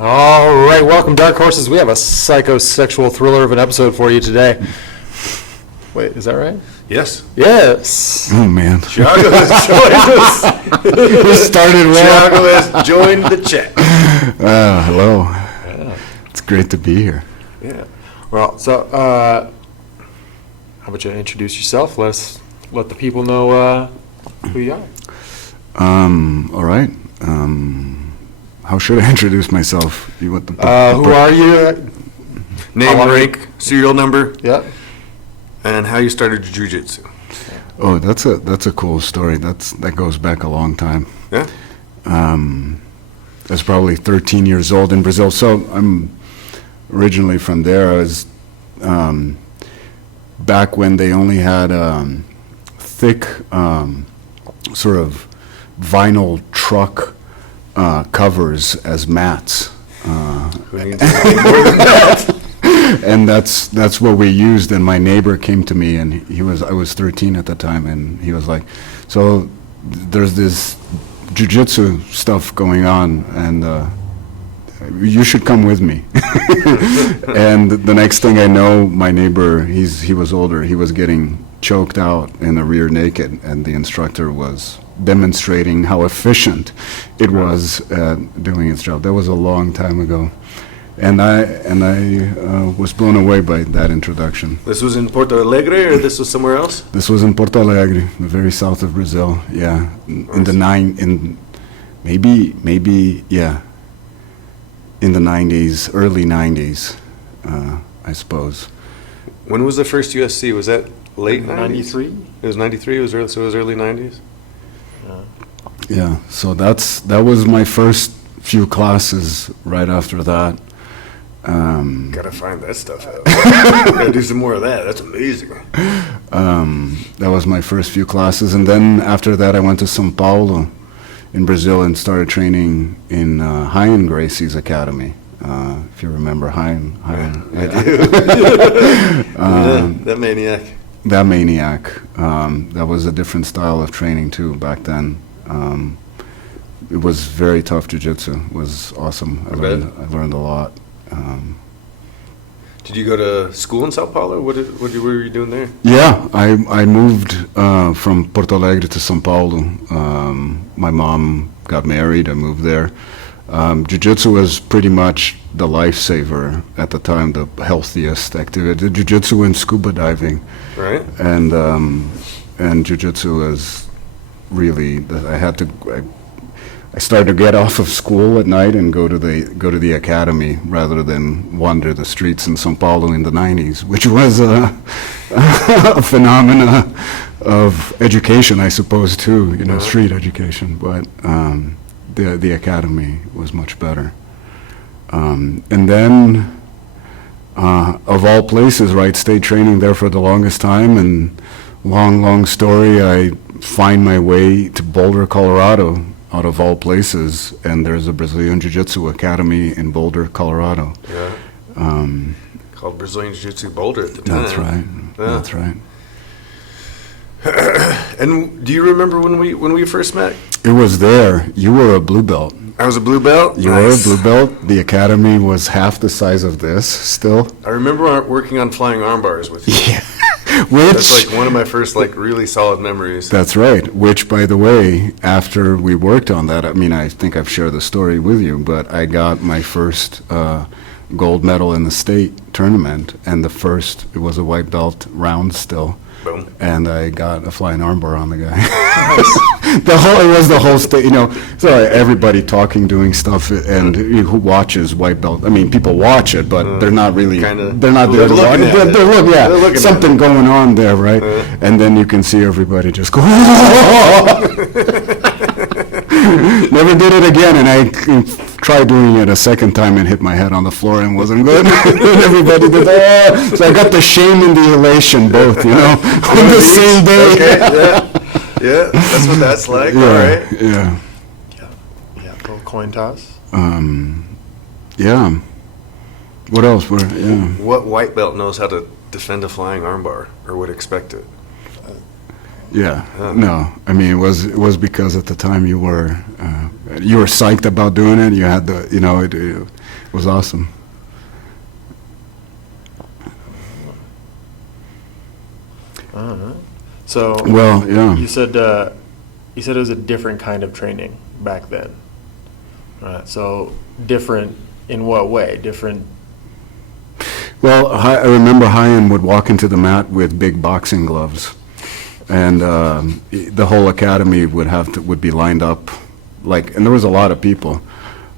All right, welcome, Dark Horses. We have a psychosexual thriller of an episode for you today. Wait, is that right? Yes. Yes. Oh, man. Thiago has joined us. We started well. Thiago has joined the chat. Hello. Yeah. It's great to be here. Yeah. Well, so how about you introduce yourself? Let the people know who you are. All right. How should I introduce myself? You want Who are you? Name, rank, serial number, Yep. and how you started jiu-jitsu. Oh, that's a cool story. That goes back a long time. Yeah? I was probably 13 years old in Brazil. So I'm originally from there. I was back when they only had thick sort of vinyl truck covers as mats. Who needs anything more than that? And that's what we used. And my neighbor came to me, and I was 13 at the time, and he was like, "So there's this jiu-jitsu stuff going on, and you should come with me." And the next thing I know, my neighbor, he was older. He was getting choked out in the rear naked, and the instructor was demonstrating how efficient it was at doing its job. That was a long time ago. And I was blown away by that introduction. This was in Porto Alegre, or this was somewhere else? This was in Porto Alegre, the very south of Brazil. Yeah, in the '90s, early '90s, I suppose. When was the first USC? Was that late 90s? 93? It was 93, so it was early 90s? Yeah, so that was my first few classes. Right after that, Gotta find that stuff out. Gotta do some more of that. That's amazing. that was my first few classes, and then after that, I went to São Paulo, in Brazil, and started training in Ryan Gracie's academy. If you remember Ryan. I do. That maniac. That maniac. That was a different style of training too back then. It was very tough jiu-jitsu. It was awesome. I learned a lot. Did you go to school in Sao Paulo? What were you doing there? Yeah, I moved from Porto Alegre to São Paulo. My mom got married. I moved there. Jiu-jitsu was pretty much the lifesaver at the time, the healthiest activity. Jiu-jitsu and scuba diving. Right. And jiu-jitsu was really, I started to get off of school at night and go to the academy rather than wander the streets in São Paulo in the '90s, which was a phenomena of education, I suppose, too. Street education. But the academy was much better. And then, of all places, right, stayed training there for the longest time. And long story, I find my way to Boulder, Colorado, out of all places, and there's a Brazilian Jiu-Jitsu Academy in Boulder, Colorado. Yeah. Called Brazilian Jiu-Jitsu Boulder at the time. That's right. Yeah. That's right. And do you remember when we first met? It was there. You were a blue belt. I was a blue belt. You were a blue belt. The academy was half the size of this still. I remember working on flying arm bars with you. Yeah. That's like one of my first really solid memories. That's right. Which, by the way, after we worked on that, I think I've shared the story with you, but I got my first gold medal in the state tournament, and it was a white belt round still. Boom. And I got a flying armbar on the guy. It was the whole state, so everybody talking, doing stuff, and who watches white belt? People watch it, but they're not really, they're not there to watch it. They're looking something going on there, right? And then you can see everybody just go, never did it again, and I tried doing it a second time and hit my head on the floor and wasn't good. Everybody did that. So I got the shame and the elation both, on the same day. Okay, yeah, that's what that's like. Yeah, all right. Yeah. Yeah, little coin toss. Yeah. What else? What white belt knows how to defend a flying armbar or would expect it? Yeah, no. I mean, it was because at the time you were psyched about doing it. You had it was awesome. So, Well, yeah. you said it was a different kind of training back then. So different in what way? Different. Well, I remember Hyan would walk into the mat with big boxing gloves, and the whole academy would be lined up, and there was a lot of people,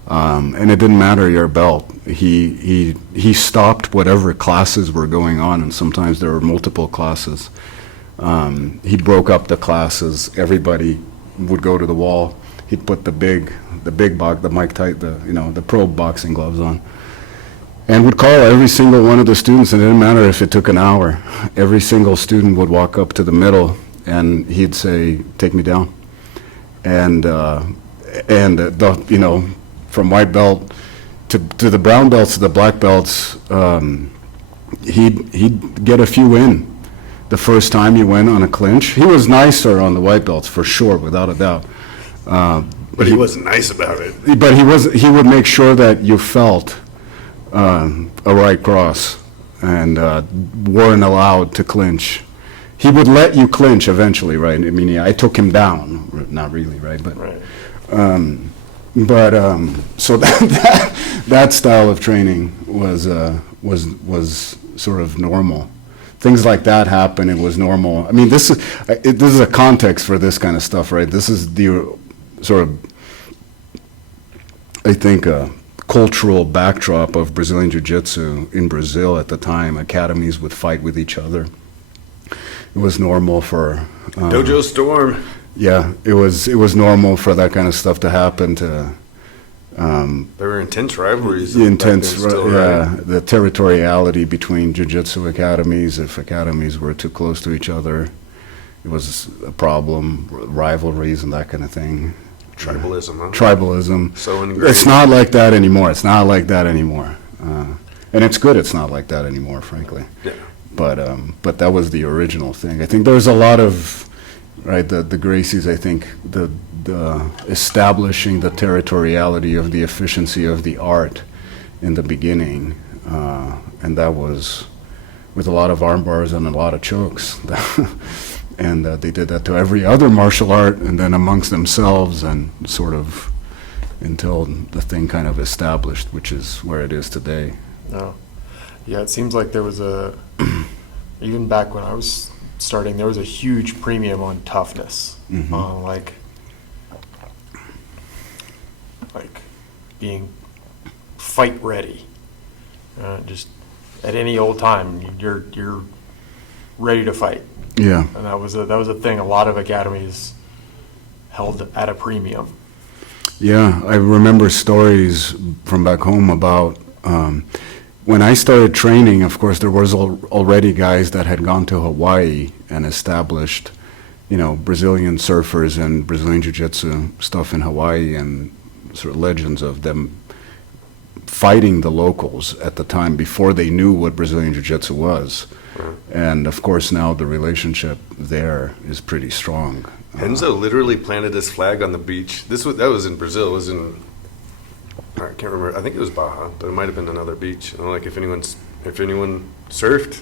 and it didn't matter your belt. He stopped whatever classes were going on, and sometimes there were multiple classes. He broke up the classes. Everybody would go to the wall. He'd put the Mike Tyson, the pro boxing gloves on, and would call every single one of the students, and it didn't matter if it took an hour. Every single student would walk up to the middle, and he'd say, "Take me down." And from white belt to the brown belts to the black belts, he'd get a few in. The first time he went on a clinch, he was nicer on the white belts for sure, without a doubt. But he wasn't nice about it. But he would make sure that you felt a right cross and weren't allowed to clinch. He would let you clinch eventually, right? I mean, I took him down, not really, right? But Right. So that style of training was sort of normal. Things like that happen. It was normal. I mean, this is a context for this kind of stuff, right? This is the sort of, I think, cultural backdrop of Brazilian Jiu-Jitsu in Brazil at the time. Academies would fight with each other. It was normal for Dojo Storm. Yeah, it was normal for that kind of stuff to happen. There were intense rivalries. The territoriality between jiu-jitsu academies. If academies were too close to each other, it was a problem. Rivalries and that kind of thing. Tribalism, huh? Tribalism. So ingrained. It's not like that anymore. And it's good it's not like that anymore, frankly. Yeah. But that was the original thing. I think there was a lot of, right, the Gracies, I think, the establishing the territoriality of the efficiency of the art in the beginning, and that was with a lot of arm bars and a lot of chokes. And they did that to every other martial art, and then amongst themselves, and sort of until the thing kind of established, which is where it is today. No. Yeah, it seems like there was even back when I was starting, there was a huge premium on toughness, Mhm. on like being fight ready. Just at any old time, you're ready to fight, Yeah. and that was a thing a lot of academies held at a premium. Yeah, I remember stories from back home about when I started training. Of course, there was already guys that had gone to Hawaii and established, Brazilian surfers and Brazilian Jiu-Jitsu stuff in Hawaii, and sort of legends of them fighting the locals at the time before they knew what Brazilian Jiu-Jitsu was. And of course, now the relationship there is pretty strong. Enzo literally planted his flag on the beach. That was in Brazil. It was in, I can't remember. I think it was Baja, but it might have been another beach. Like if anyone surfed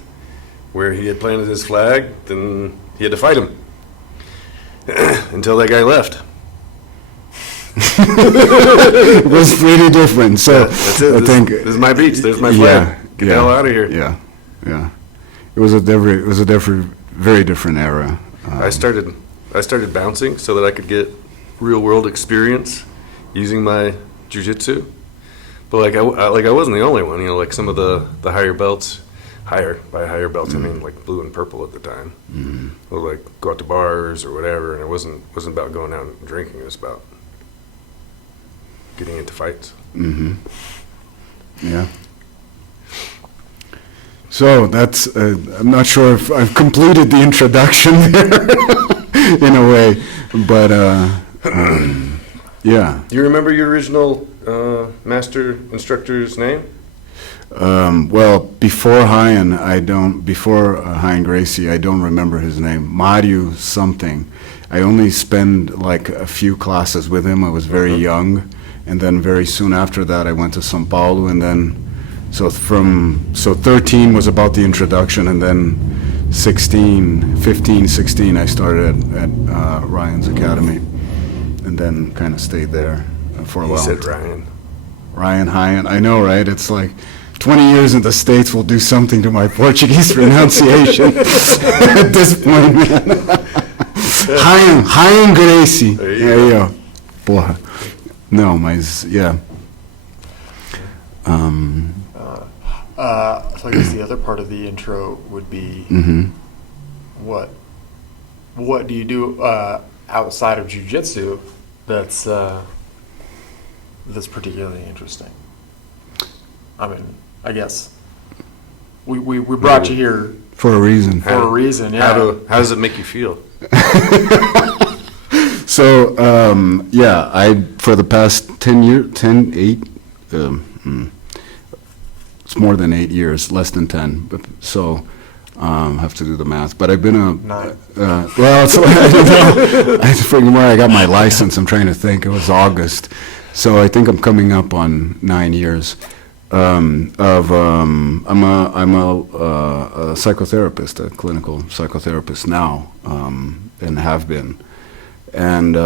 where he had planted his flag, then he had to fight him until that guy left. It was pretty different. So That's it. I think This is my beach. There's my flag. Get the hell out of here. Yeah. It was a very different era. I started bouncing so that I could get real world experience using my jiu-jitsu. But I wasn't the only one. Like some of the higher belts, by higher belts I mean like blue and purple at the time. Mm-hmm. Would like go out to bars or whatever, and it wasn't about going out and drinking. It was about getting into fights. Mm-hmm. Yeah. So that's, I'm not sure if I've completed the introduction there in a way, but yeah. Do you remember your original master instructor's name? Well, before Hyan Gracie, I don't remember his name. Mario something. I only spent like a few classes with him. I was very young, and then very soon after that, I went to São Paulo, and then so 13 was about the introduction, and then 15, 16, I started at Ryan's Academy, and then kind of stayed there for a You while. said Ryan. Ryan Hyan. I know, right? It's like 20 years in the States will do something to my Portuguese pronunciation at this point, man. Hyan Gracie. There you There you go. Porra. No, mas, yeah. So I guess the other part of the intro would be what do you do outside of jiu-jitsu that's particularly interesting? I mean, I guess we brought you here For a reason. for a reason. Yeah. How does it make you feel? So, yeah, for the past 10 years, it's more than 8 years, less than 10, but so, have to do the math, but I've been a, 9. well, it's, I don't know, I freaking where I got my license, I'm trying to think, it was August, so I think I'm coming up on 9 years, I'm a psychotherapist, a clinical psychotherapist now, and have been. And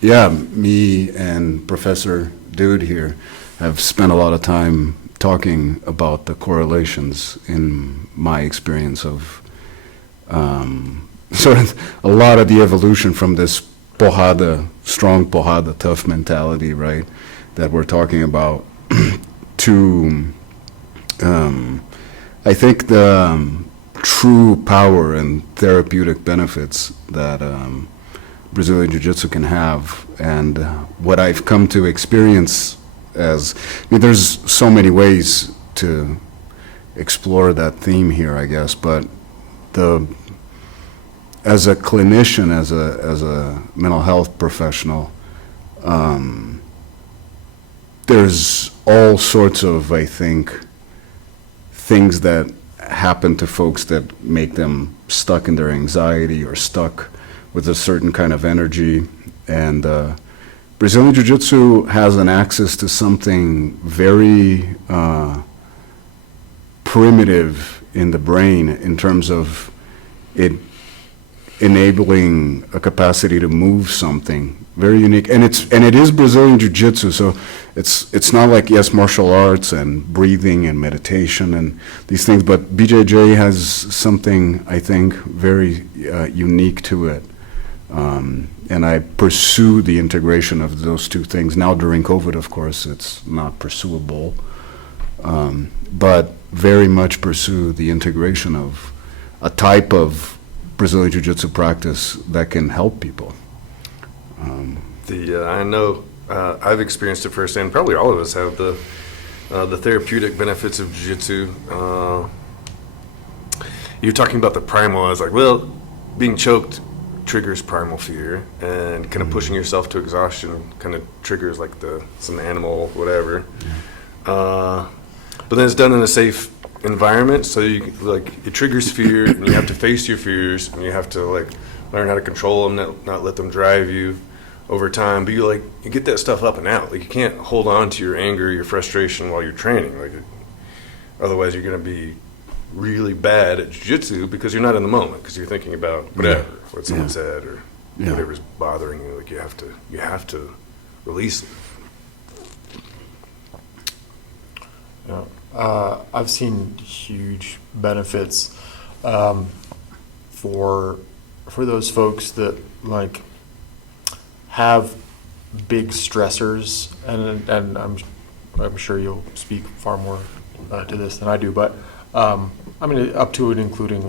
yeah, me and Professor Dude here have spent a lot of time talking about the correlations in my experience of sort of a lot of the evolution from this porrada, strong porrada, tough mentality, right, that we're talking about, to I think the true power and therapeutic benefits that Brazilian Jiu-Jitsu can have, and what I've come to experience as, I mean, there's so many ways to explore that theme here, I guess, but as a clinician, as a mental health professional, there's all sorts of, I think, things that happen to folks that make them stuck in their anxiety or stuck with a certain kind of energy. And Brazilian Jiu-Jitsu has an access to something very primitive in the brain in terms of it enabling a capacity to move something very unique, and it is Brazilian Jiu-Jitsu, so it's not like, yes, martial arts and breathing and meditation and these things, but BJJ has something, I think, very unique to it, and I pursue the integration of those two things. Now during COVID, of course, it's not pursuable, but very much pursue the integration of a type of Brazilian Jiu-Jitsu practice that can help people. I know I've experienced it firsthand. Probably all of us have the therapeutic benefits of jiu-jitsu. You're talking about the primal. I was like, well, being choked triggers primal fear, and kind of pushing yourself to exhaustion kind of triggers like some animal, whatever. But then it's done in a safe environment, so it triggers fear, and you have to face your fears, and you have to learn how to control them, not let them drive you over time. But you get that stuff up and out. You can't hold on to your anger, your frustration while you're training. Otherwise you're going to be really bad at jiu-jitsu because you're not in the moment, because you're thinking about whatever, what someone said or whatever's bothering you. You have to release it. Yeah. I've seen huge benefits for those folks that have big stressors, and I'm sure you'll speak far more to this than I do, but I mean up to and including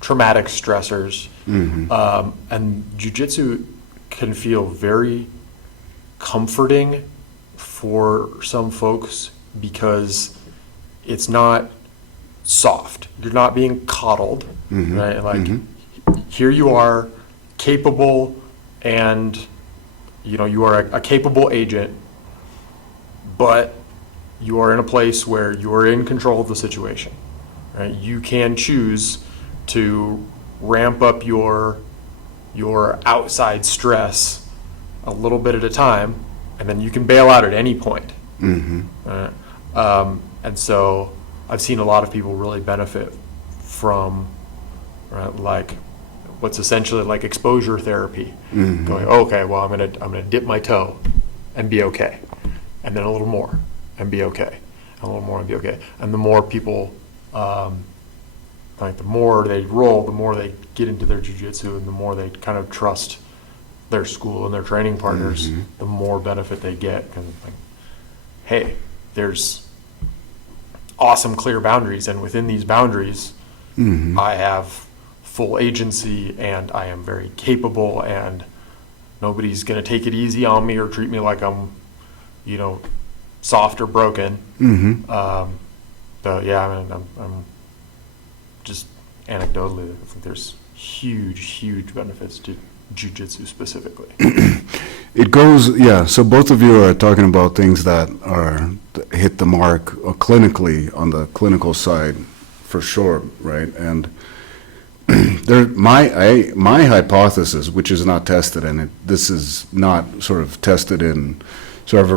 traumatic stressors, and jiu-jitsu can feel very comforting for some folks because it's not soft. You're not being coddled, right? Here you are, capable, and you are a capable agent, but you are in a place where you are in control of the situation, right? You can choose to ramp up your outside stress a little bit at a time, and then you can bail out at any point. And so I've seen a lot of people really benefit from like what's essentially like exposure therapy. Going, okay, well, I'm gonna dip my toe and be okay, and then a little more and be okay, and a little more and be okay. And the more people, like the more they roll, the more they get into their jiu-jitsu, and the more they kind of trust their school and their training partners, the more benefit they get. Because like, hey, there's awesome clear boundaries, and within these boundaries, I have full agency, and I am very capable, and nobody's going to take it easy on me or treat me like I'm, soft or broken. So yeah, I mean, I'm just anecdotally, I think there's huge benefits to jiu-jitsu specifically. It goes, yeah, so both of you are talking about things that hit the mark clinically, on the clinical side, for sure, right? And my hypothesis, which is not tested, and this is not sort of tested in sort of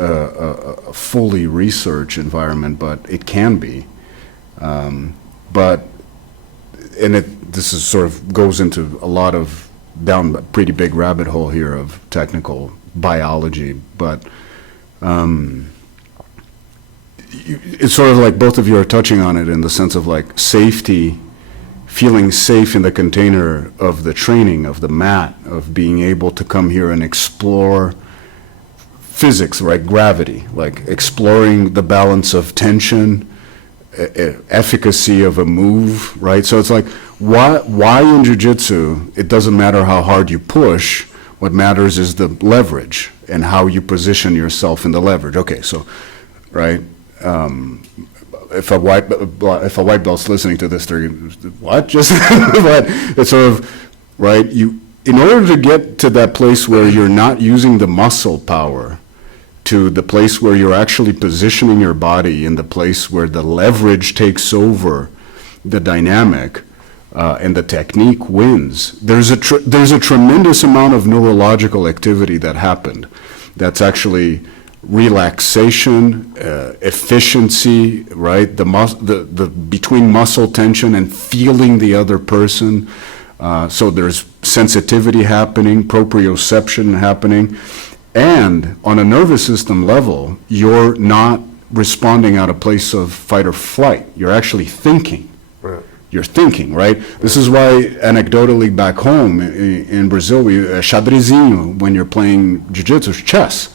a fully research environment, but it can be. This is sort of goes into a lot of down a pretty big rabbit hole here of technical biology, but it's sort of like both of you are touching on it in the sense of like safety, feeling safe in the container of the training, of the mat, of being able to come here and explore physics, right? Gravity, like exploring the balance of tension, efficacy of a move, right? So it's like, why in jiu-jitsu, it doesn't matter how hard you push, what matters is the leverage and how you position yourself in the leverage. Okay, so, right, if a white belt's listening to this, they're, what, just, but it's sort of, right, in order to get to that place where you're not using the muscle power, to the place where you're actually positioning your body in the place where the leverage takes over the dynamic, and the technique wins. There's a tremendous amount of neurological activity that happened. That's actually relaxation, efficiency, right? The between muscle tension and feeling the other person. So there's sensitivity happening, proprioception happening. And on a nervous system level, you're not responding out of place of fight or flight. You're actually thinking. Right. You're thinking, right? This is why, anecdotally, back home in Brazil, xadrezinho, when you're playing jiu-jitsu, chess,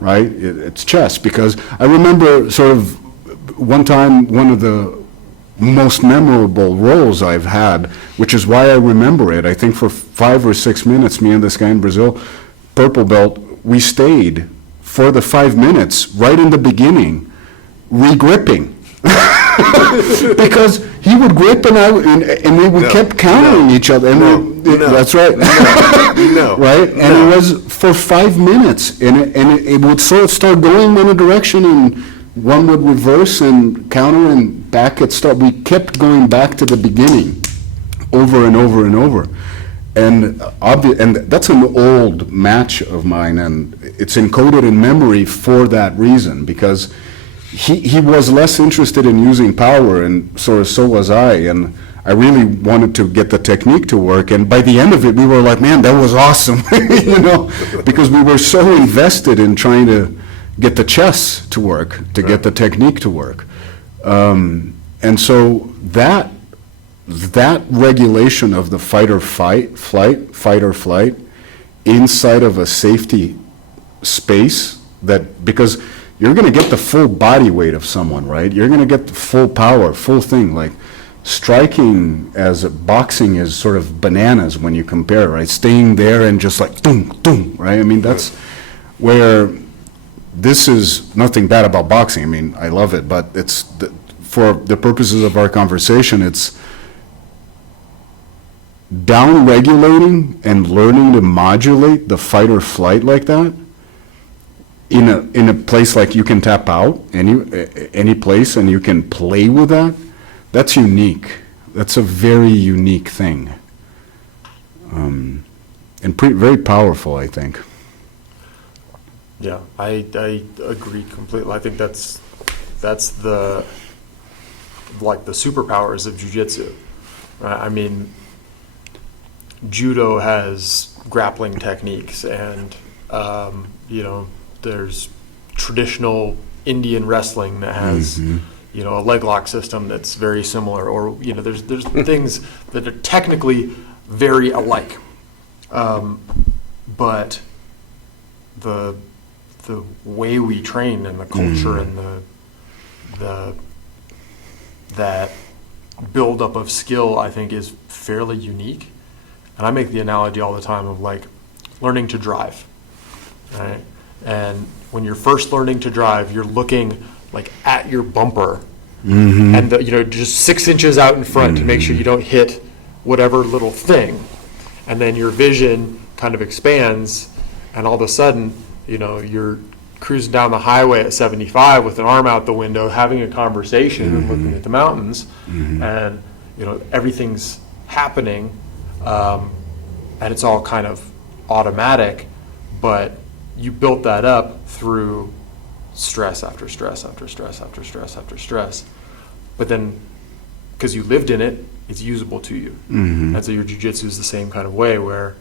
right? It's chess, because I remember sort of one time, one of the most memorable roles I've had, which is why I remember it. I think for 5 or 6 minutes, me and this guy in Brazil, purple belt, we stayed for the 5 minutes right in the beginning, re-gripping. Because he would grip and we kept countering each other. And that's right. Right? And it was for 5 minutes. And it would sort of start going in a direction, and one would reverse and counter, and back it start. We kept going back to the beginning over and over and over. And that's an old match of mine, and it's encoded in memory for that reason, because he was less interested in using power, and so was I, and I really wanted to get the technique to work, and by the end of it, we were like, man, that was awesome, because we were so invested in trying to get the chess to work, to get the technique to work. And so that regulation of the fight or flight, inside of a safety space, that, because you're going to get the full body weight of someone, right? You're going to get the full power, full thing. Like striking as boxing is sort of bananas when you compare, right? Staying there and just like boom, boom, right? I mean, that's where this is nothing bad about boxing. I mean, I love it, but for the purposes of our conversation, it's down-regulating and learning to modulate the fight or flight like that in a place like you can tap out any place and you can play with that, that's unique. That's a very unique thing. And very powerful, I think. Yeah, I agree completely. I think that's the superpowers of jiu-jitsu. Right? I mean, judo has grappling techniques, and there's traditional Indian wrestling that has a leg lock system that's very similar, or there's things that are technically very alike, but the way we train and the culture and that buildup of skill, I think, is fairly unique. And I make the analogy all the time of like learning to drive, right? And when you're first learning to drive, you're looking like at your bumper and just 6 inches out in front to make sure you don't hit whatever little thing. And then your vision kind of expands, and all of a sudden, you're cruising down the highway at 75 with an arm out the window, having a conversation and looking at the mountains, and everything's happening, and it's all kind of automatic, but you built that up through stress after stress after stress after stress after stress. But then, because you lived in it, it's usable to you. And so your jiu-jitsu is the same kind of way, where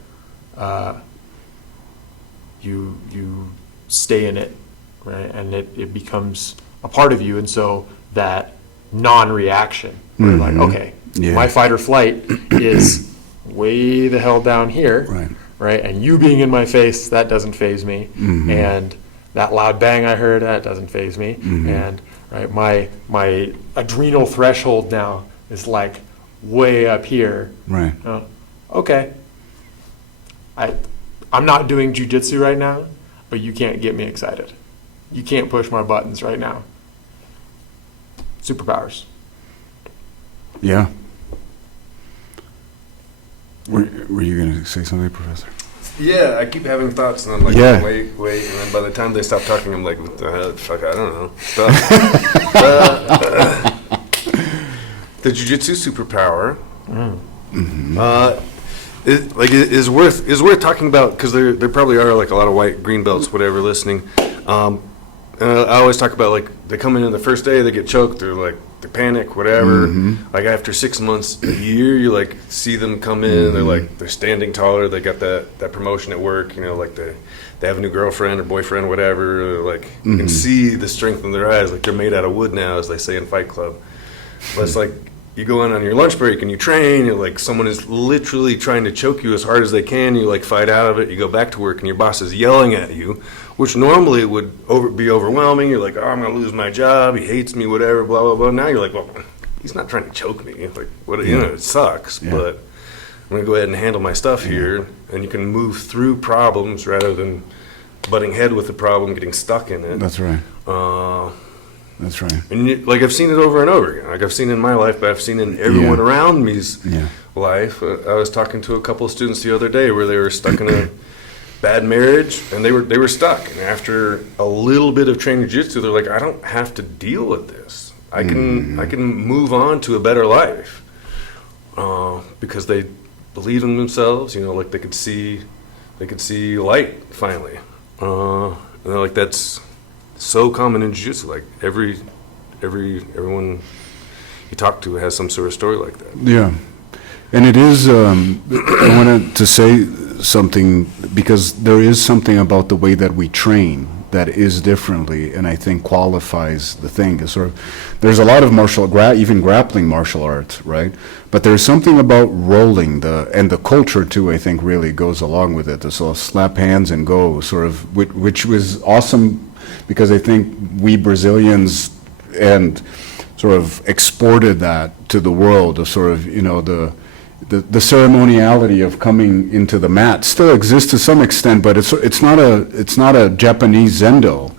you stay in it, right? And it becomes a part of you. And so that non-reaction, where you're like, okay, my fight or flight is way the hell down here, right? And you being in my face, that doesn't faze me. And that loud bang I heard, that doesn't faze me. And right, my adrenal threshold now is like way up here. Right. Okay. I'm not doing jiu-jitsu right now, but you can't get me excited. You can't push my buttons right now. Superpowers. Yeah. Were you going to say something, Professor? Yeah, I keep having thoughts, and I'm like, wait, and then by the time they stop talking, I'm like, what the hell, fuck, I don't know, stuff. The jiu-jitsu superpower, is worth talking about, because there probably are like a lot of white, green belts, whatever, listening. And I always talk about, like, they come in on the first day, they get choked, they panic, whatever. Like, after 6 months, a year, you like see them come in, they're standing taller, they got that promotion at work, like they have a new girlfriend or boyfriend, whatever. Like, you can see the strength in their eyes, like they're made out of wood now, as they say in Fight Club. But it's like, you go in on your lunch break and you train, you're like, someone is literally trying to choke you as hard as they can, you like fight out of it, you go back to work and your boss is yelling at you, which normally would be overwhelming. You're like, oh, I'm gonna lose my job, he hates me, whatever, blah, blah, blah. Now you're like, well, he's not trying to choke me, like, what, it sucks, but I'm gonna go ahead and handle my stuff here, and you can move through problems rather than butting head with the problem, getting stuck in it. That's right. That's right. And like, I've seen it over and over again. Like, I've seen it in my life, but I've seen it in everyone around me's life. I was talking to a couple of students the other day where they were stuck in a bad marriage, and they were stuck. And after a little bit of training jiu-jitsu, they're like, I don't have to deal with this. I can move on to a better life, because they believe in themselves. Like they could see light finally. And they're like, that's so common in jiu-jitsu. Like everyone you talk to has some sort of story like that. Yeah, and it is. I wanted to say something, because there is something about the way that we train that is differently, and I think qualifies the thing. Is sort of, there's a lot of even grappling martial arts, right? But there's something about rolling and the culture too, I think, really goes along with it. The sort of slap hands and go, sort of, which was awesome, because I think we Brazilians and sort of exported that to the world, of sort of, the ceremoniality of coming into the mat still exists to some extent, but it's not a Japanese zendo.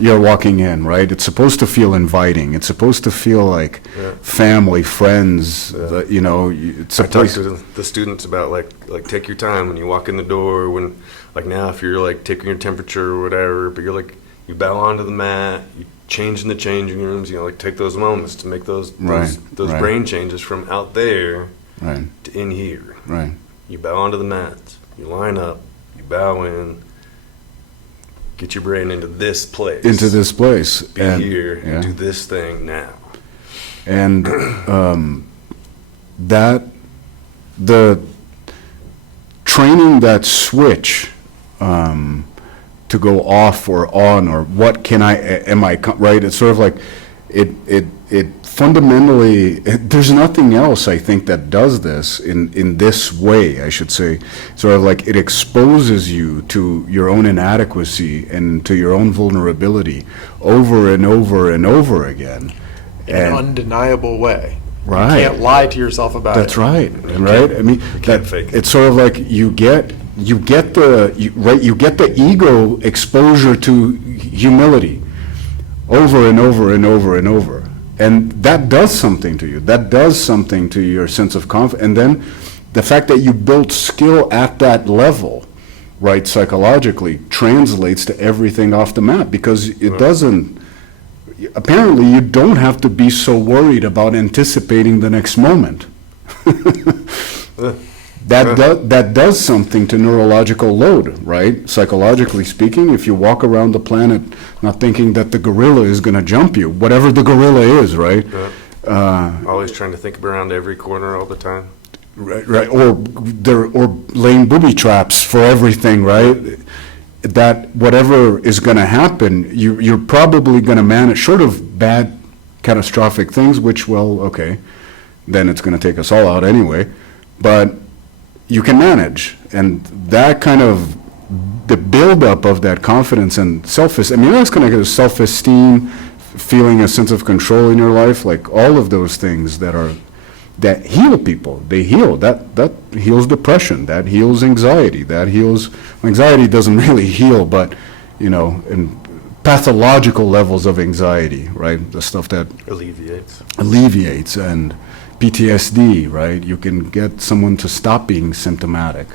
You're walking in, right? It's supposed to feel inviting. It's supposed to feel like family, friends. It's a place. I talk to the students about like take your time when you walk in the door. When, like, now, if you're like taking your temperature or whatever, but you're like, you bow onto the mat, you change in the changing rooms, like take those moments to make those Right, those right. brain changes from out there Right, to in here. right. You bow onto the mat, you line up, you bow in, get your brain into this place. Into this place. Be here yeah. and do this thing now. And that the training that switch to go off or on, or what can I am I right? It's sort of like it fundamentally. There's nothing else I think that does this in this way. I should say, sort of like it exposes you to your own inadequacy and to your own vulnerability over and over and over again. In an undeniable way. Right. You can't lie to yourself about That's it. right, right? I mean, can't fake it. it's sort of like you get the ego exposure to humility over and over and over and over. And that does something to you. That does something to your sense of confidence. And then the fact that you built skill at that level, right, psychologically, translates to everything off the mat, because it doesn't. Apparently, you don't have to be so worried about anticipating the next moment. That does something to neurological load, right? Psychologically speaking, if you walk around the planet not thinking that the gorilla is going to jump you, whatever the gorilla is, right? Always trying to think around every corner all the time. Right, or laying booby traps for everything, right? That whatever is going to happen, you're probably going to manage, short of bad catastrophic things, which, well, okay, then it's going to take us all out anyway, but you can manage. And that kind of, the buildup of that confidence and self-esteem, I mean, that's going to get self-esteem, feeling a sense of control in your life, like all of those things that heal people. They heal. That heals depression. That heals anxiety. That heals, anxiety doesn't really heal, but, in pathological levels of anxiety, right? The stuff that alleviates, and PTSD, right? You can get someone to stop being symptomatic.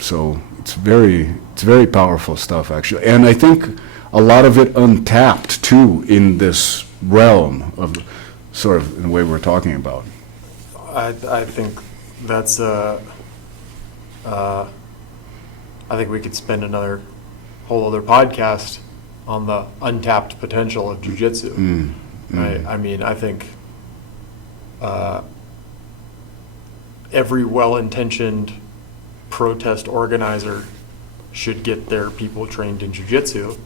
So it's very powerful stuff, actually. And I think a lot of it untapped, too, in this realm of sort of in the way we're talking about. I think that's I think we could spend another whole other podcast on the untapped potential of jiu-jitsu. Right? I mean, I think every well-intentioned protest organizer should get their people trained in jiu-jitsu,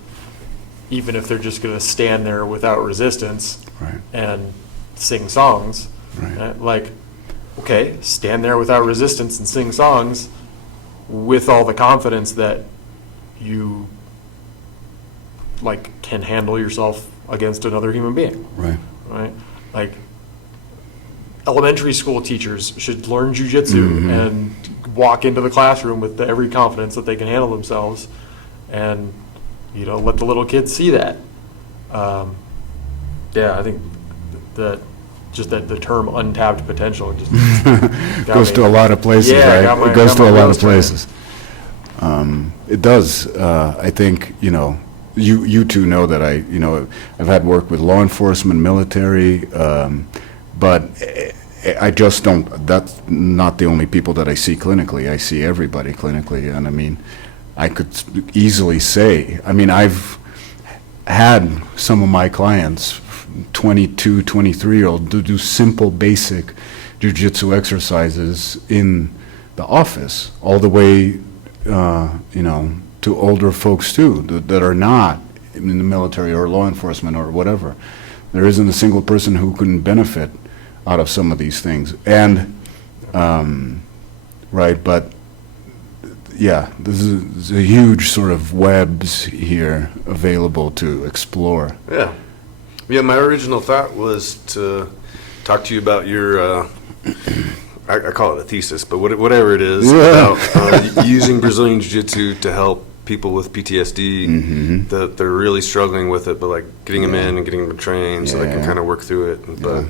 even if they're just going to stand there without resistance Right. and sing songs. Right. Like, okay, stand there without resistance and sing songs with all the confidence that you can handle yourself against another human being. Right. Right? Like, elementary school teachers should learn jiu-jitsu and walk into the classroom with every confidence that they can handle themselves, and let the little kids see that. I think that just that the term untapped potential just Goes to a lot of places, Yeah, right? It goes to a lot of wheels turning. places. It does. I think, you two know that I've had work with law enforcement, military, but I just don't, that's not the only people that I see clinically. I see everybody clinically, and I mean, I could easily say, I've had some of my clients, 22, 23-year-old, to do simple, basic jiu-jitsu exercises in the office, all the way, to older folks too, that are not in the military or law enforcement or whatever. There isn't a single person who couldn't benefit out of some of these things. And, right, but yeah, there's a huge sort of webs here available to explore. Yeah, my original thought was to talk to you about your, I call it a thesis, but whatever it is, about using Brazilian Jiu-Jitsu to help people with PTSD that they're really struggling with it, but like getting them in and getting them trained so they can kind of work through it. But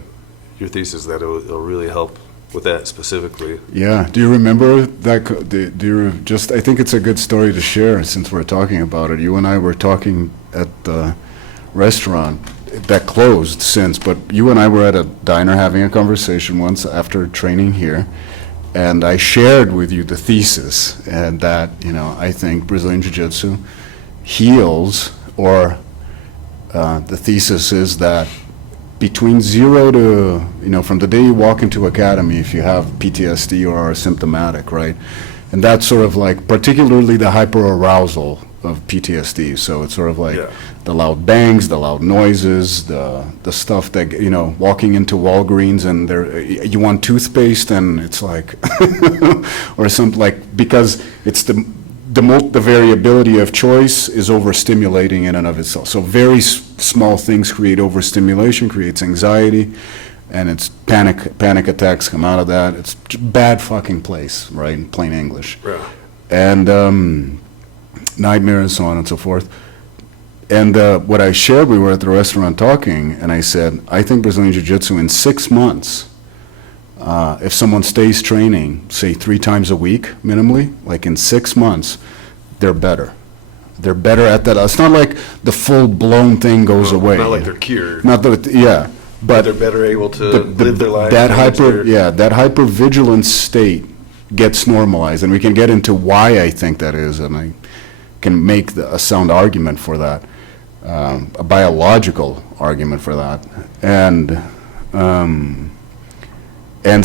your thesis is that it'll really help with that specifically. Yeah. Do you remember that? Do you just? I think it's a good story to share since we're talking about it. You and I were talking at the restaurant that closed since, but you and I were at a diner having a conversation once after training here, and I shared with you the thesis and that, I think Brazilian Jiu-Jitsu heals, or the thesis is that between 0 to, from the day you walk into academy, if you have PTSD or are symptomatic, right? And that's sort of like, particularly the hyperarousal of PTSD. So it's sort of like the loud bangs, the loud noises, the stuff that, walking into Walgreens and you want toothpaste and it's like, or something like, because it's the variability of choice is overstimulating in and of itself. So very small things create overstimulation, creates anxiety, and it's panic attacks come out of that. It's bad fucking place, right, in plain English. Yeah. And nightmares, so on and so forth. And what I shared, we were at the restaurant talking, and I said, I think Brazilian Jiu-Jitsu in 6 months, if someone stays training, say 3 times a week minimally, like in 6 months, they're better. They're better at that. It's not like the full-blown thing goes away. Not like they're cured. Not that, yeah. But they're better able to live their life. That hypervigilance state gets normalized, and we can get into why I think that is, and I can make a sound argument for that, a biological argument for that, and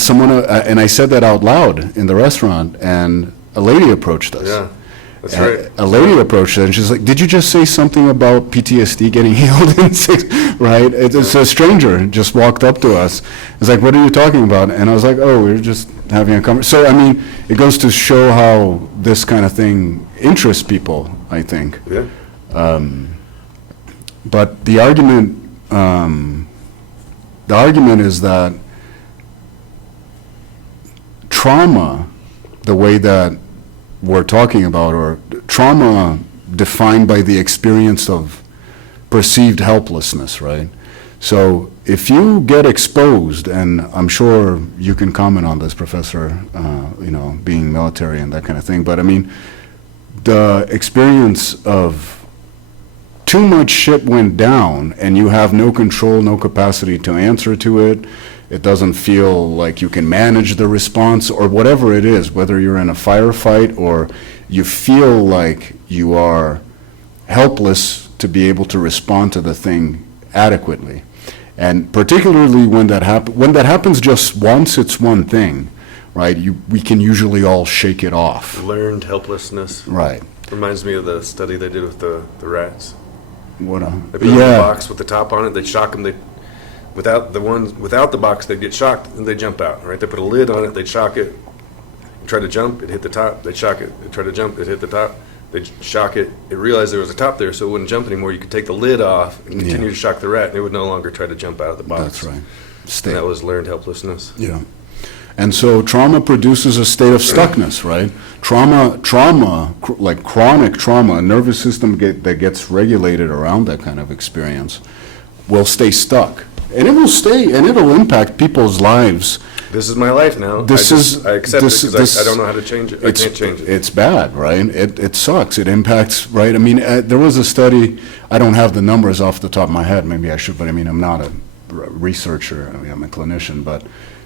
someone and I said that out loud in the restaurant, and a lady approached us. Yeah, that's right. A lady approached us, and she's like, "Did you just say something about PTSD getting healed in 6?" Right? It's a stranger just walked up to us. It's like, "What are you talking about?" And I was like, "Oh, we're just having a conversation." So I mean, it goes to show how this kind of thing interests people, I think. Yeah. But the argument is that trauma, the way that we're talking about, or trauma defined by the experience of perceived helplessness, right? So if you get exposed, and I'm sure you can comment on this, Professor, being military and that kind of thing, but I mean, the experience of too much shit went down and you have no control, no capacity to answer to it, it doesn't feel like you can manage the response or whatever it is, whether you're in a firefight or you feel like you are helpless to be able to respond to the thing adequately. And particularly when that happens just once, it's one thing, right? We can usually all shake it off. Learned helplessness. Right. Reminds me of the study they did with the rats. They put them in a box with the top on it. They'd shock them. Without the box, they'd get shocked and they'd jump out. Right? They put a lid on it. They'd shock it. Try to jump. It hit the top. They'd shock it. They'd try to jump. It hit the top. They'd shock it. It realized there was a top there, so it wouldn't jump anymore. You could take the lid off and continue to shock the rat, and it would no longer try to jump out of the box. That's right. And that was learned helplessness. Yeah. And so trauma produces a state of stuckness, right? Trauma, like chronic trauma, a nervous system that gets regulated around that kind of experience will stay stuck. And it will stay, and it'll impact people's lives. This is my life now. I accept it because I don't know how to change it. I can't change it. It's bad, right? It sucks. It impacts, right? I mean, there was a study, I don't have the numbers off the top of my head, maybe I should, but I mean, I'm not a researcher, I mean, I'm a clinician, but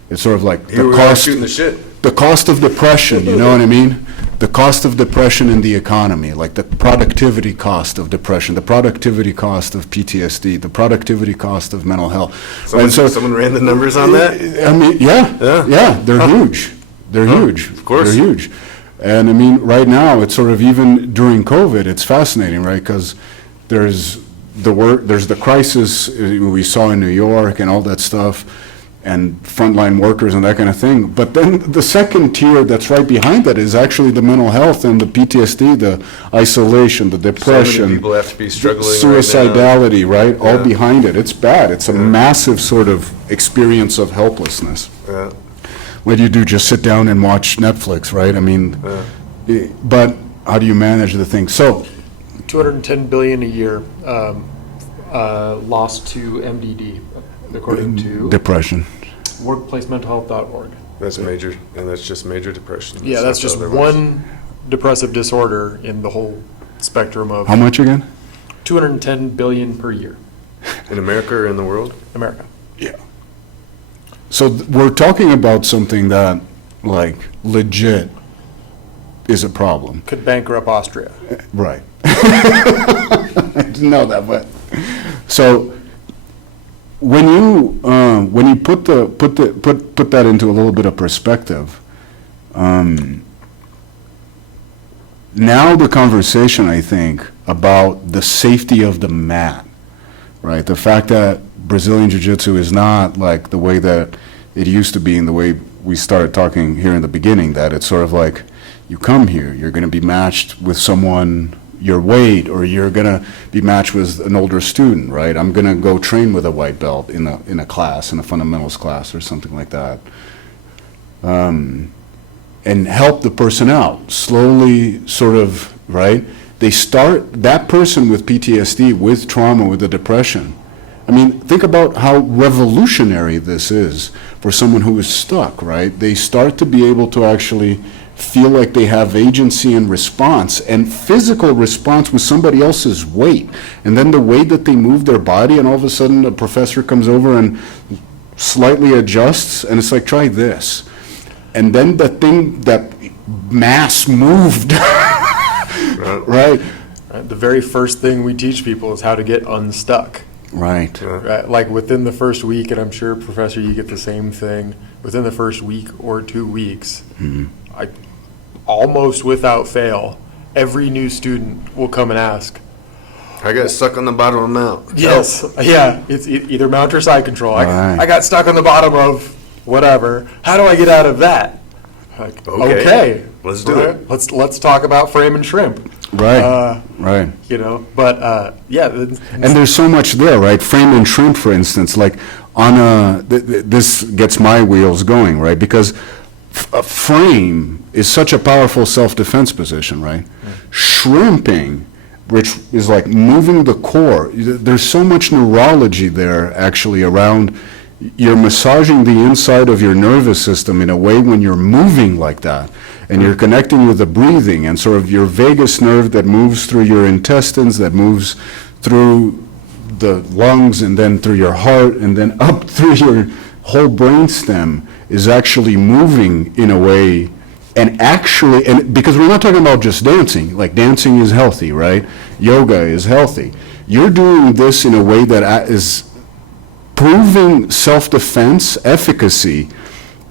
it's sort of like the cost of depression, you know what I mean? The cost of depression in the economy, like the productivity cost of depression, the productivity cost of PTSD, the productivity cost of mental health. Someone ran the numbers on that? I mean, yeah, they're huge. They're huge. Of course. They're huge. And I mean, right now, it's sort of, even during COVID, it's fascinating, right? Because there's the crisis we saw in New York and all that stuff, and frontline workers and that kind of thing. But then the second tier that's right behind that is actually the mental health and the PTSD, the isolation, the depression. So many people have to be struggling suicidality, right? Yeah. All behind it. It's bad. It's a massive sort of experience of helplessness. Yeah. What do you do? Just sit down and watch Netflix, right? I mean, but how do you manage the thing? So, $210 billion a year lost to MDD, according to depression. workplacementalhealth.org. That's major, and that's just major depression. Yeah, It's that's not just the other ones. one depressive disorder in the whole spectrum of How much again? 210 billion per year, In America or in the world? America. Yeah. So we're talking about something that, like, legit is a problem. Could bankrupt Austria. Right. I didn't know that, but, so, when you put that into a little bit of perspective, now the conversation, I think, about the safety of the mat, right? The fact that Brazilian Jiu-Jitsu is not like the way that it used to be, in the way we started talking here in the beginning, that it's sort of like, you come here, you're going to be matched with someone your weight, or you're going to be matched with an older student, right? I'm going to go train with a white belt in a class, in a fundamentals class or something like that. And help the person out, slowly, sort of, right? They start, that person with PTSD, with trauma, with the depression. I mean, think about how revolutionary this is for someone who is stuck, right? They start to be able to actually feel like they have agency and response, and physical response with somebody else's weight. And then the way that they move their body, and all of a sudden a professor comes over and slightly adjusts, and it's like, try this. And then the thing, that mass moved, right? Right? The very first thing we teach people is how to get unstuck. Right. Right? Like within the first week, and I'm sure, Professor, you get the same thing, within the first week or 2 weeks, I almost without fail, every new student will come and ask, I got stuck on the bottom of the mount. yes, yeah, it's either mount or side control. Right. I got stuck on the bottom of whatever. How do I get out of that? Like, okay, let's do right? it. Let's talk about frame and shrimp. Right, right. You know, but yeah. And there's so much there, right? Frame and shrimp, for instance, like on this gets my wheels going, right? Because a frame is such a powerful self-defense position, right? Shrimping, which is like moving the core, there's so much neurology there actually around. You're massaging the inside of your nervous system in a way when you're moving like that, and you're connecting with the breathing and sort of your vagus nerve that moves through your intestines, that moves through the lungs, and then through your heart, and then up through your whole brain stem is actually moving in a way. And actually, and because we're not talking about just dancing, like dancing is healthy, right? Yoga is healthy. You're doing this in a way that is proving self-defense efficacy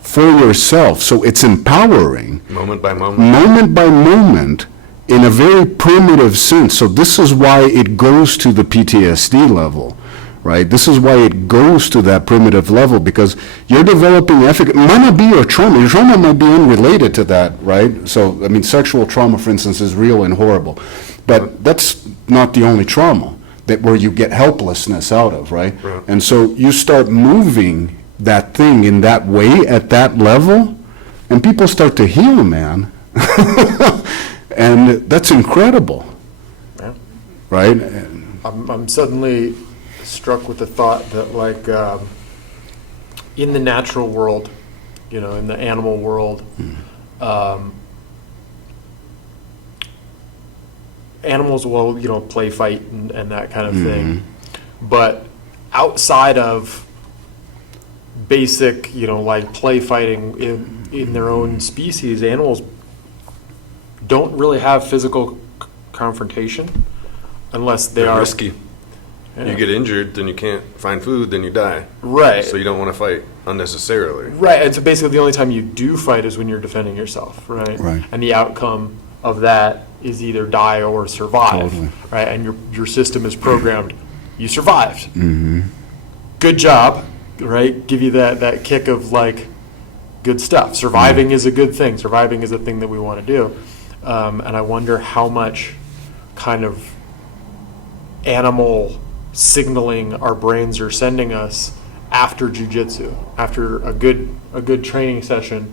for yourself. So it's empowering, Moment by moment. moment by moment, in a very primitive sense. So this is why it goes to the PTSD level, right? This is why it goes to that primitive level, because you're developing efficacy. It might not be your trauma. Your trauma might be unrelated to that, right? So, I mean, sexual trauma, for instance, is real and horrible. But that's not the only trauma that where you get helplessness out of, right? Right. And so you start moving that thing in that way at that level, and people start to heal, man. And that's incredible, Yeah. right? I'm suddenly struck with the thought that, like, in the natural world, you know, in the animal world, animals will, you know, play fight and that kind of thing. But outside of basic, you know, like play fighting in their own species, animals don't really have physical confrontation unless they They're are risky. Yeah. You get injured, then you can't find food, then you die. Right. So you don't want to fight unnecessarily. Right, and so basically the only time you do fight is when you're defending yourself, right? Right. And the outcome of that is either die or survive, Totally. right? And your system is programmed. You survived. Good job, right? Give you that kick of like good stuff. Surviving is a good thing. Surviving is a thing that we want to do. And I wonder how much kind of animal signaling our brains are sending us after jiu-jitsu, after a good training session.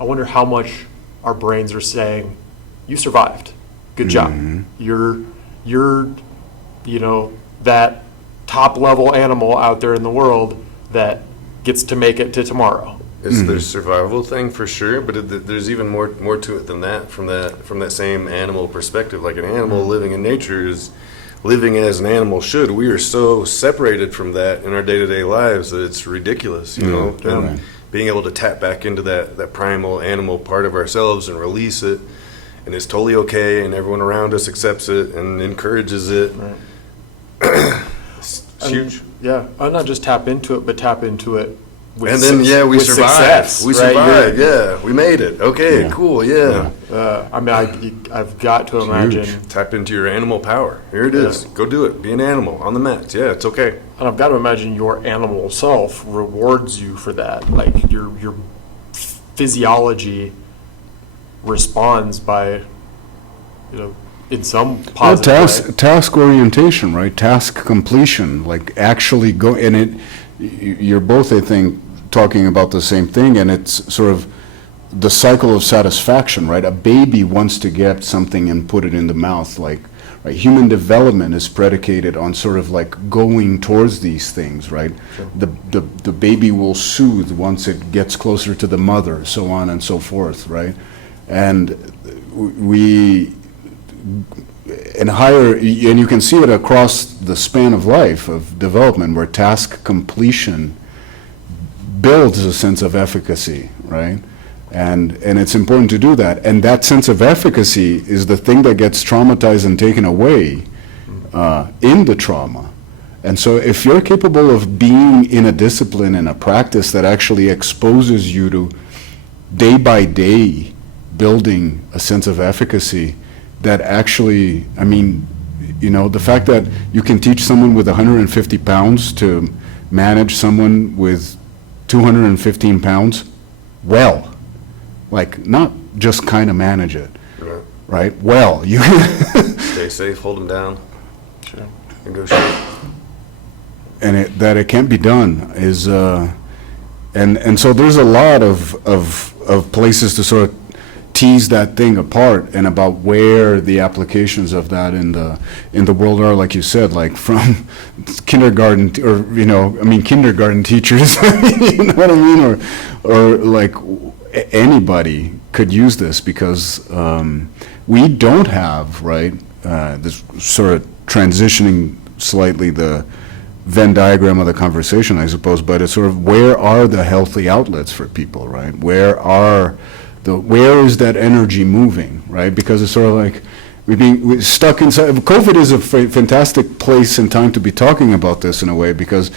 I wonder how much our brains are saying, you survived. Good job. You're you know, that top level animal out there in the world that gets to make it to tomorrow. It's their survival thing for sure, but there's even more to it than that. From that same animal perspective, like an animal living in nature is living as an animal should. We are so separated from that in our day-to-day lives that it's ridiculous, you know. And being able to tap back into that primal animal part of ourselves and release it, and it's totally okay, and everyone around us accepts it and encourages it. Right. It's huge. Yeah, not just tap into it, but tap into it with And then, we with survived. success, We right? survived, yeah. We made it. Okay, cool, yeah. I mean, I've got to imagine, Tap into your animal power. Here it is. Go do it. Be an animal on the mat. Yeah, it's okay. and I've got to imagine your animal self rewards you for that. Like your physiology responds by, in some positive way. Task orientation, right? Task completion, like actually go, and you're both, I think, talking about the same thing, and it's sort of the cycle of satisfaction, right? A baby wants to get something and put it in the mouth, like, right? Human development is predicated on sort of like going towards these things, right? Sure. The baby will soothe once it gets closer to the mother, so on and so forth, right? And and you can see it across the span of life, of development, where task completion builds a sense of efficacy, right? And it's important to do that. And that sense of efficacy is the thing that gets traumatized and taken away in the trauma. And so if you're capable of being in a discipline and a practice that actually exposes you to day by day building a sense of efficacy, that actually, I mean, the fact that you can teach someone with 150 pounds to manage someone with 215 pounds, well, like not just kind of manage it, right? Well, you Stay safe, hold them down, Sure. negotiate. and that it can't be done is, and so there's a lot of places to sort of tease that thing apart, and about where the applications of that in the world are, like you said, like from kindergarten kindergarten teachers, you know what I mean, or like anybody could use this, because we don't have, right, this sort of transitioning slightly the Venn diagram of the conversation, I suppose, but it's sort of, where are the healthy outlets for people, right? Where is that energy moving, right? Because it's sort of like we're stuck inside. COVID is a fantastic place and time to be talking about this in a way, because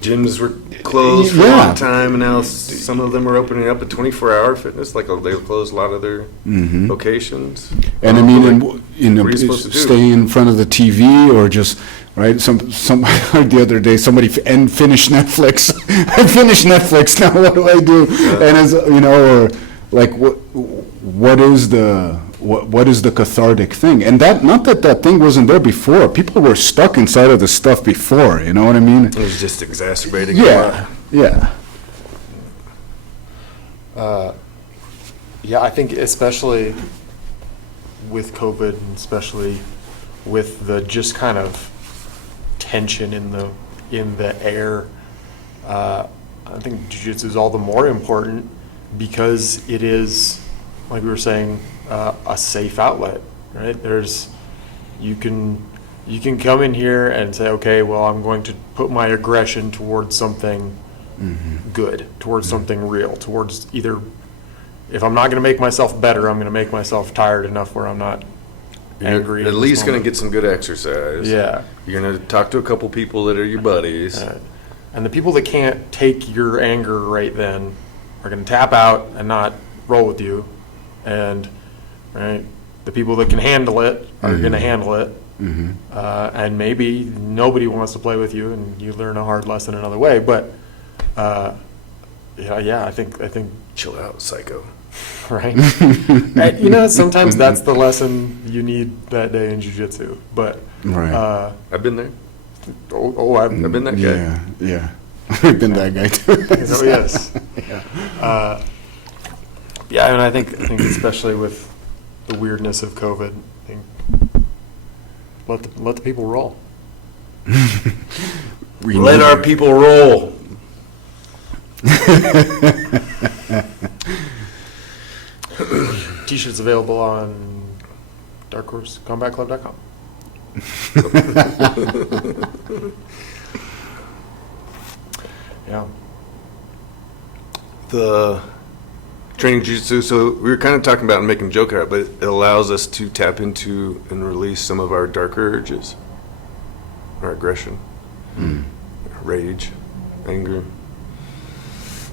Gyms were closed for a long time, and now some of them are opening up at 24-hour fitness. Like they closed a lot of their locations. And I mean, what are you supposed to do? stay in front of the TV, or just, right? Some the other day, somebody finished Netflix. I finished Netflix. Now what do I do? And as or like what is the cathartic thing? And that, not that thing wasn't there before. People were stuck inside of the stuff before. You know what I mean? It was just exacerbating. a lot. Yeah. Yeah, I think especially with COVID, and especially with the just kind of tension in the air, I think jiu-jitsu is all the more important, because it is, like we were saying, a safe outlet, right? You can come in here and say, okay, well, I'm going to put my aggression towards something good, towards something real, towards either, if I'm not going to make myself better, I'm going to make myself tired enough where I'm not angry. You're at least going to get some good exercise. Yeah. You're going to talk to a couple people that are your buddies. And the people that can't take your anger right then are going to tap out and not roll with you. And right, the people that can handle it are going to handle it. And maybe nobody wants to play with you, and you learn a hard lesson another way. But I think Chill out, psycho. right. And, sometimes that's the lesson you need that day in jiu-jitsu. But Right. I've been there. I've been that guy. Yeah. I've been that guy too. Oh, yes. And I think especially with the weirdness of COVID, I think let the people roll. Let our people roll. T-shirts available on darkhorsecombatclub.com. Yeah. The training jiu-jitsu, so we were kind of talking about making a joke out, but it allows us to tap into and release some of our darker urges, our aggression, rage, anger,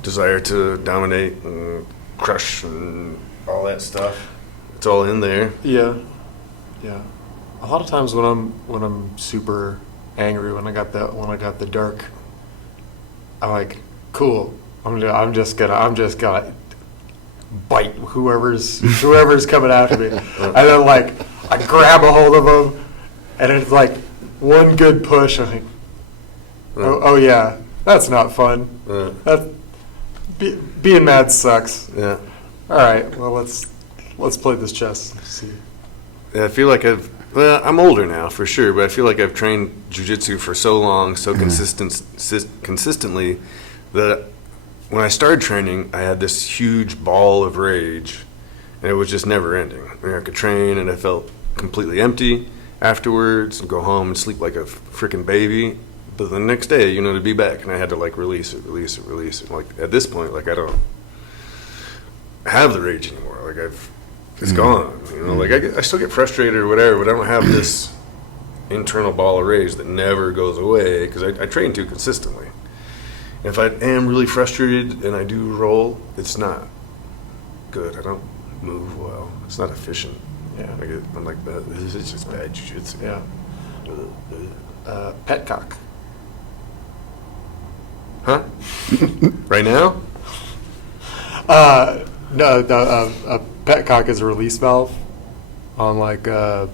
desire to dominate and crush and all that stuff. It's all in there. Yeah. Yeah. A lot of times when I'm super angry, when I got the dark, I'm like, cool. I'm just gonna bite whoever's coming after me, and then like I grab a hold of them, and it's like one good push. I'm like, oh yeah, that's not fun. Being mad sucks. Yeah. All right, well let's play this chess. See. Yeah, I feel like I'm older now for sure, but I feel like I've trained jiu-jitsu for so long, so consistently that when I started training, I had this huge ball of rage, and it was just never ending. I mean, I could train, and I felt completely empty afterwards, and go home and sleep like a freaking baby. But the next day, to be back, and I had to like release it. Like at this point, like I don't have the rage anymore. Like it's gone. Like I still get frustrated or whatever, but I don't have this internal ball of rage that never goes away because I train too consistently. If I am really frustrated and I do roll, it's not good. I don't move well. It's not efficient. Yeah. I'm like, this is just bad jiu-jitsu. Yeah. Petcock. Huh? Right now? No, a petcock is a release valve on like Yeah.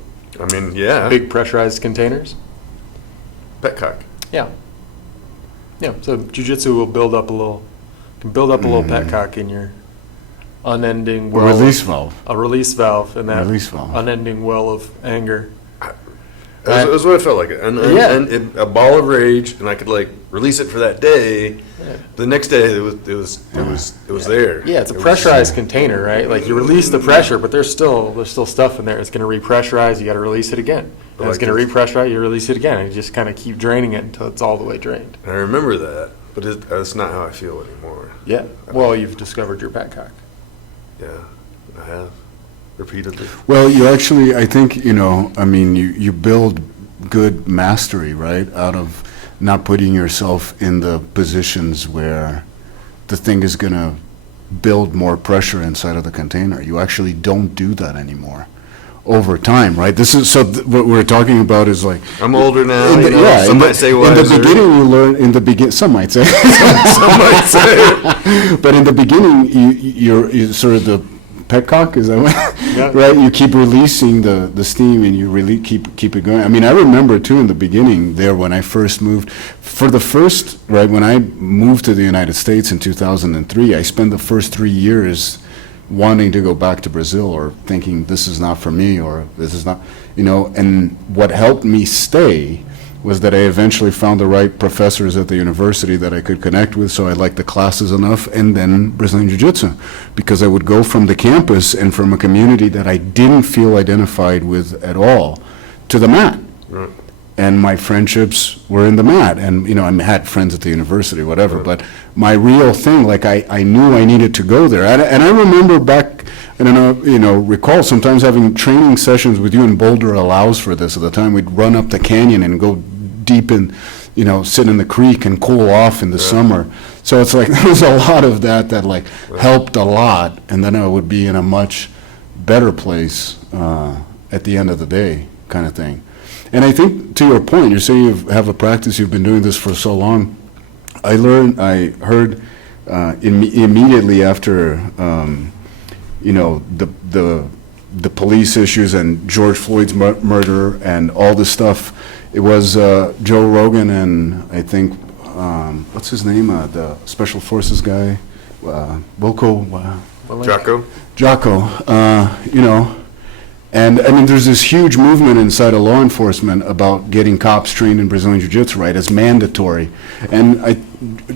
big pressurized containers. Petcock. Yeah. Yeah. So jiu-jitsu will build up a little petcock in your unending well. Release valve. A release valve in that Release valve. unending well of anger. That's what it felt like. And a ball of rage, and I could like release it for that day. Yeah. The next day, it was there. Yeah, it's a pressurized container, right? Like you release the pressure, but there's still stuff in there. It's going to repressurize. You got to release it again. And it's going to repressurize. You release it again, and you just kind of keep draining it until it's all the way drained. And I remember that, but that's not how I feel anymore. Yeah. Well, you've discovered your petcock. Yeah, I have repeatedly. Well, you actually, I think, you build good mastery, right, out of not putting yourself in the positions where the thing is going to build more pressure inside of the container. You actually don't do that anymore over time, right? This is, what we're talking about is like... I'm older now, some might say wiser. In the beginning, you learn, some might say. Some might say. But in the beginning, you're sort of the petcock, is that what? Yeah. Right? You keep releasing the steam and you really keep it going. I mean, I remember too in the beginning there when I first moved, when I moved to the United States in 2003, I spent the first 3 years wanting to go back to Brazil or thinking this is not for me or this is not, and what helped me stay was that I eventually found the right professors at the university that I could connect with, so I liked the classes enough, and then Brazilian Jiu-Jitsu, because I would go from the campus and from a community that I didn't feel identified with at all to the mat. Right. And my friendships were in the mat, and I had friends at the university, whatever, but my real thing, like I knew I needed to go there. And I remember back, I don't know, recall sometimes having training sessions with you in Boulder allows for this. At the time, we'd run up the canyon and go deep in, sit in the creek and cool off in the summer. So it's like there was a lot of that like helped a lot, and then I would be in a much better place at the end of the day, kind of thing. And I think to your point, you say you have a practice, you've been doing this for so long. I heard immediately after, the police issues and George Floyd's murder and all this stuff. It was Joe Rogan and I think, what's his name, the Special Forces guy, Jocko, And, I mean, there's this huge movement inside of law enforcement about getting cops trained in Brazilian Jiu-Jitsu, right? It's mandatory. And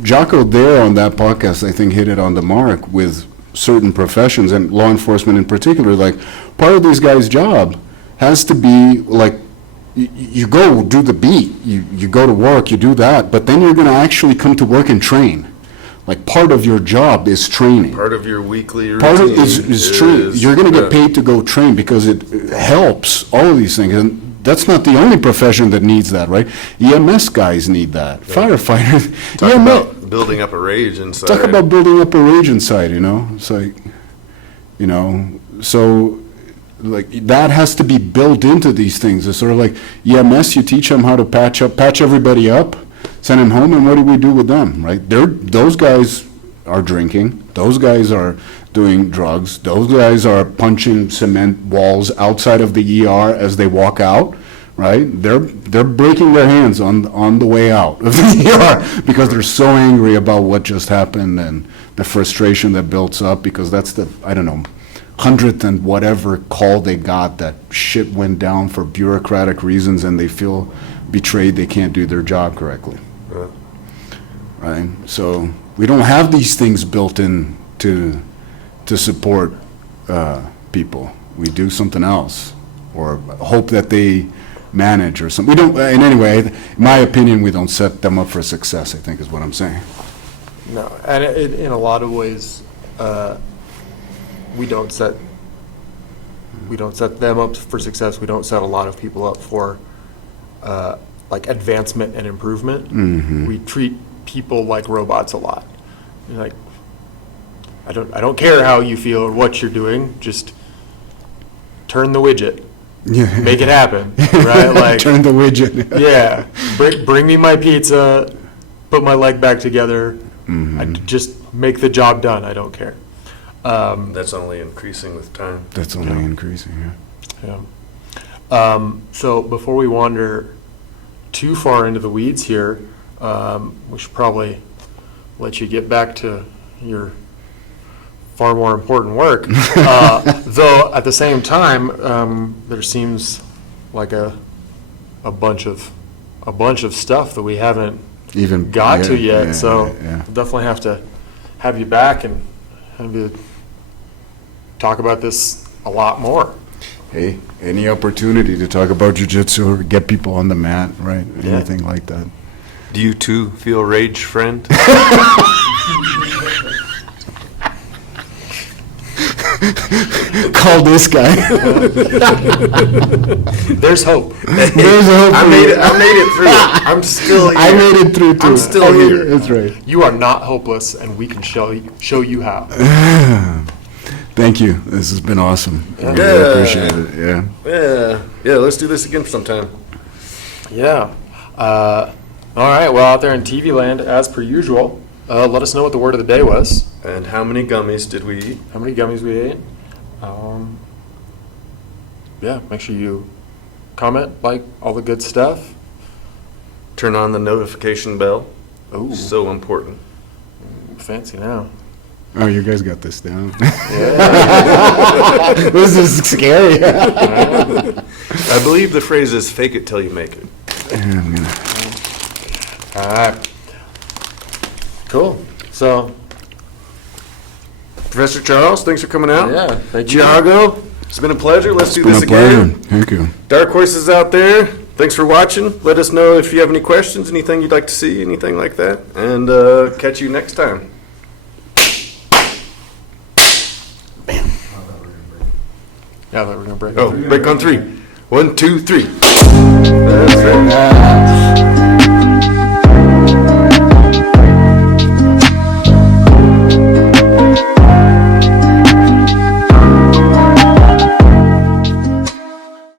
Jocko there on that podcast, I think, hit it on the mark with certain professions, and law enforcement in particular. Like, part of these guys' job has to be, like, you go do the beat, you go to work, you do that, but then you're going to actually come to work and train. Like, part of your job is training. Part of your weekly routine Part of it is training. You're going to get paid to go train because it helps all of these things. And that's not the only profession that needs that, right? EMS guys need that. Firefighters. Talk about building up a rage inside. Talk about building up a rage inside, you know? It's like, you know, so, like, that has to be built into these things. It's sort of like EMS, you teach them how to patch everybody up, send them home, and what do we do with them, right? Those guys are drinking, those guys are doing drugs, those guys are punching cement walls outside of the ER as they walk out, right? They're breaking their hands on the way out of the ER because they're so angry about what just happened and the frustration that builds up because that's the, I don't know, 100th and whatever call they got that shit went down for bureaucratic reasons and they feel betrayed, they can't do their job correctly. Right? So we don't have these things built in to support people. We do something else or hope that they manage or something. We don't, in any way, in my opinion, we don't set them up for success, I think is what I'm saying. No, and in a lot of ways, we don't set them up for success. We don't set a lot of people up for like advancement and improvement. Mm-hmm. We treat people like robots a lot. You're like, I don't care how you feel or what you're doing. Just turn the widget, Yeah. make it happen, right? Like, Turn the widget. yeah, bring me my pizza, put my leg back together. Mhm. I just make the job done. I don't care. That's only increasing with time. That's only increasing, yeah. Yeah. So before we wander too far into the weeds here, we should probably let you get back to your far more important work. Though at the same time, there seems like a bunch of stuff that we haven't Even got yeah, to yet. yeah, So yeah. we'll definitely have to have you back and have you talk about this a lot more. Hey, any opportunity to talk about jiu-jitsu or get people on the mat, right? Yeah. Anything like that. Do you too feel rage, friend? Call this guy. There's hope. There's a hope I for made you. it. I made it through. I'm still here. I made it through too. I'm still here. That's right. You are not hopeless, and we can show you how. Thank you. This has been awesome. I really Yeah. appreciate it. Yeah. Yeah. Let's do this again sometime. Yeah. All right. Well, out there in TV land, as per usual, let us know what the word of the day was. And how many gummies did we eat? How many gummies we ate. Yeah. Make sure you comment, like all the good stuff. Turn on the notification bell. Ooh, So important. fancy now. Oh, you guys got this down. Yeah. This is scary. I believe the phrase is "fake it till you make it." I'm gonna- All right. Cool. So, Professor Charles, thanks for coming out. yeah, thank you. Thiago, it's been a pleasure. Let's do Been this a pleasure. again. Thank you. Dark Horses out there, thanks for watching. Let us know if you have any questions, anything you'd like to see, anything like that. And catch you next time. Yeah, I thought we were gonna break. Oh, break on 3. 1, 2, 3. That's right.